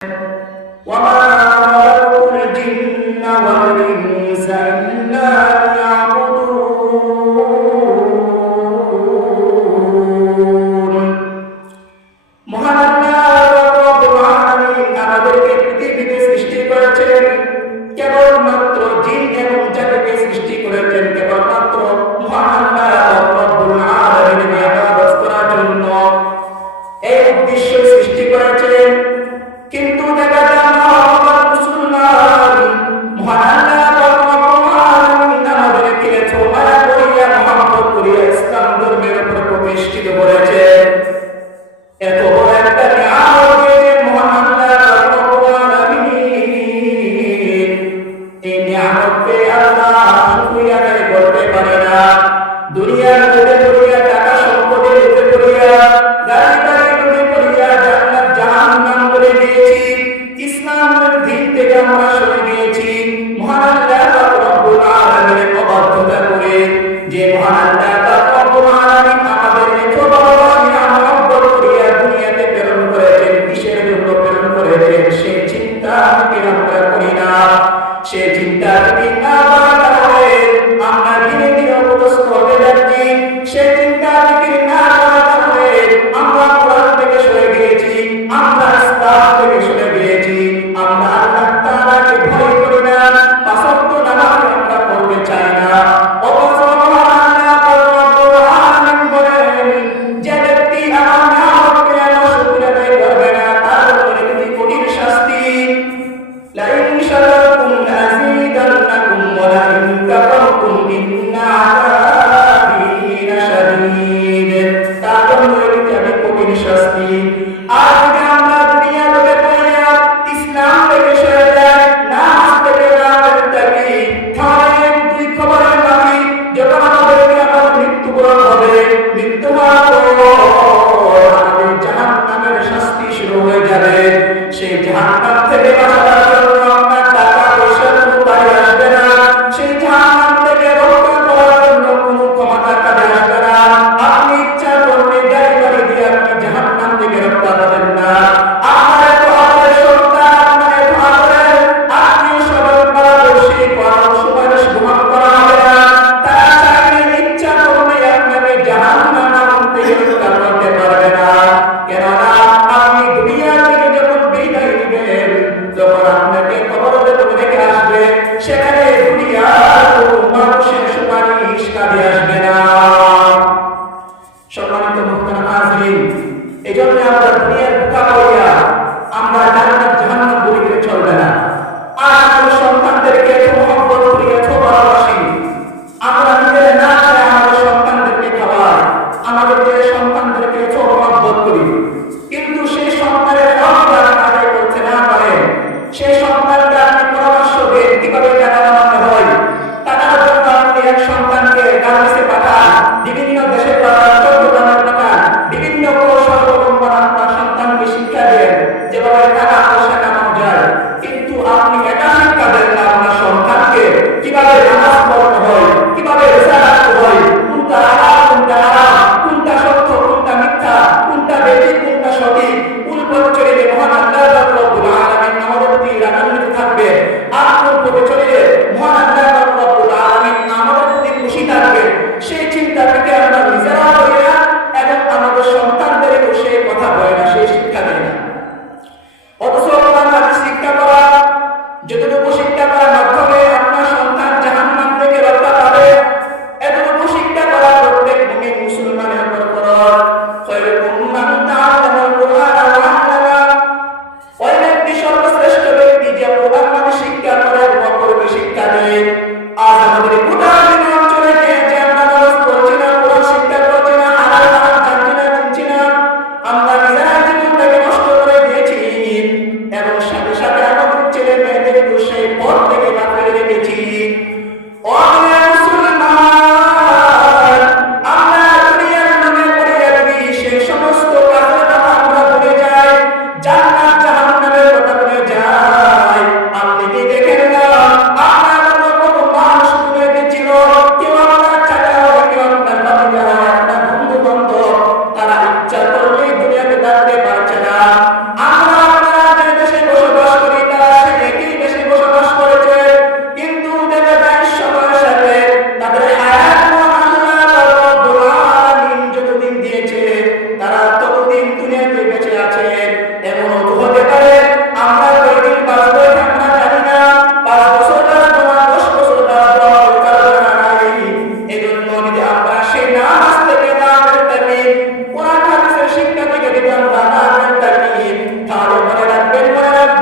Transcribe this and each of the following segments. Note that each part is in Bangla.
وما خلقت الجن والإنس إلا ليعبدون মহান আল্লাহ রাব্বুল আলামিন আমাদেরকে পৃথিবীতে সৃষ্টি করেছেন কেবলমাত্র জিন এবং জাতিকে সৃষ্টি করেছেন কেবলমাত্র মহান আল্লাহ রাব্বুল আলামিনের ইবাদত করার জন্য এই উদ্দেশ্য সৃষ্টি করেছেন। কিন্তু দেখা যায় আমরা মুসলমান মহান আল্লাহ রাব্বুল আলামিন আমাদেরকে ছোঁয়া করিয়া মহব্বত করিয়া ইসলাম ধর্মের উপর প্রতিষ্ঠিত করেছেন। এত বড় একটা নিয়ামত দিয়েছেন মহান আল্লাহ রাব্বুল আলামিন। এই নিয়ামত পেয়ে আল্লাহ শুকরিয়া আদায় করতে পারে না। দুনিয়ার মধ্যে পড়িয়া টাকা সম্পদের মধ্যে পড়িয়া গাড়ি বাড়ির মধ্যে পড়িয়া জান্নাত জাহান্নাম বলে গিয়েছি, ইসলামের দিন থেকে আমরা সরে গিয়েছি মহান আল্লাহ রাব্বুল আলামিনের অবাধ্যতা করে। যে মহান আল্লাহ রাব্বুল আলামিন আমাদের এত বড় নিয়ামত করিয়া দুনিয়াতে প্রেরণ করেছেন, কিসের জন্য প্রেরণ করেছেন সেই চিন্তা আমরা করি না। সেই চিন্তা যদি না করার কারণে আমরা দিনে দিনে অপদস্থ হয়ে যাচ্ছি। সেই চিন্তা যদি না করার কারণে আমরা কোরআন থেকে সরে গিয়েছি, আমরা ইসলাম থেকে সরে গিয়েছি, আমরা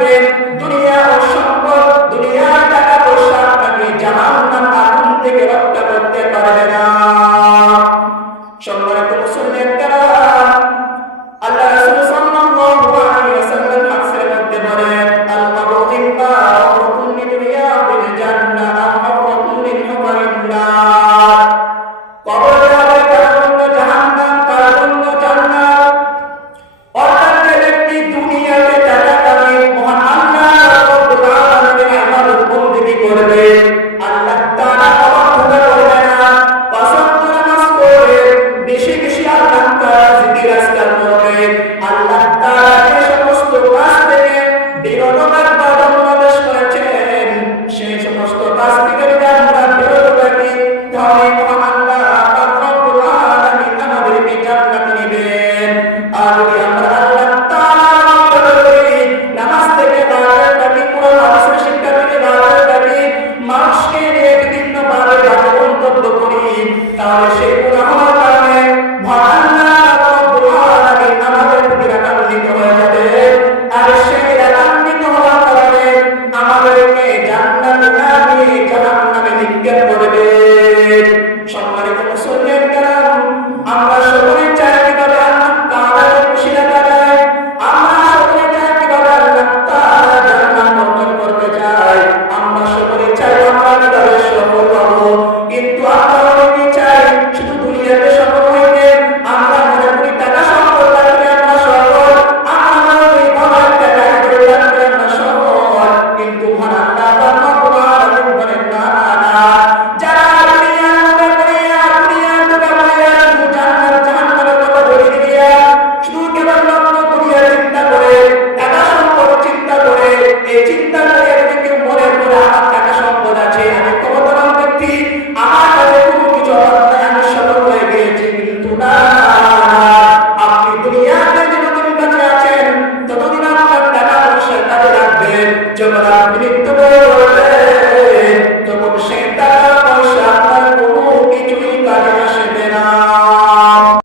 রাখবেন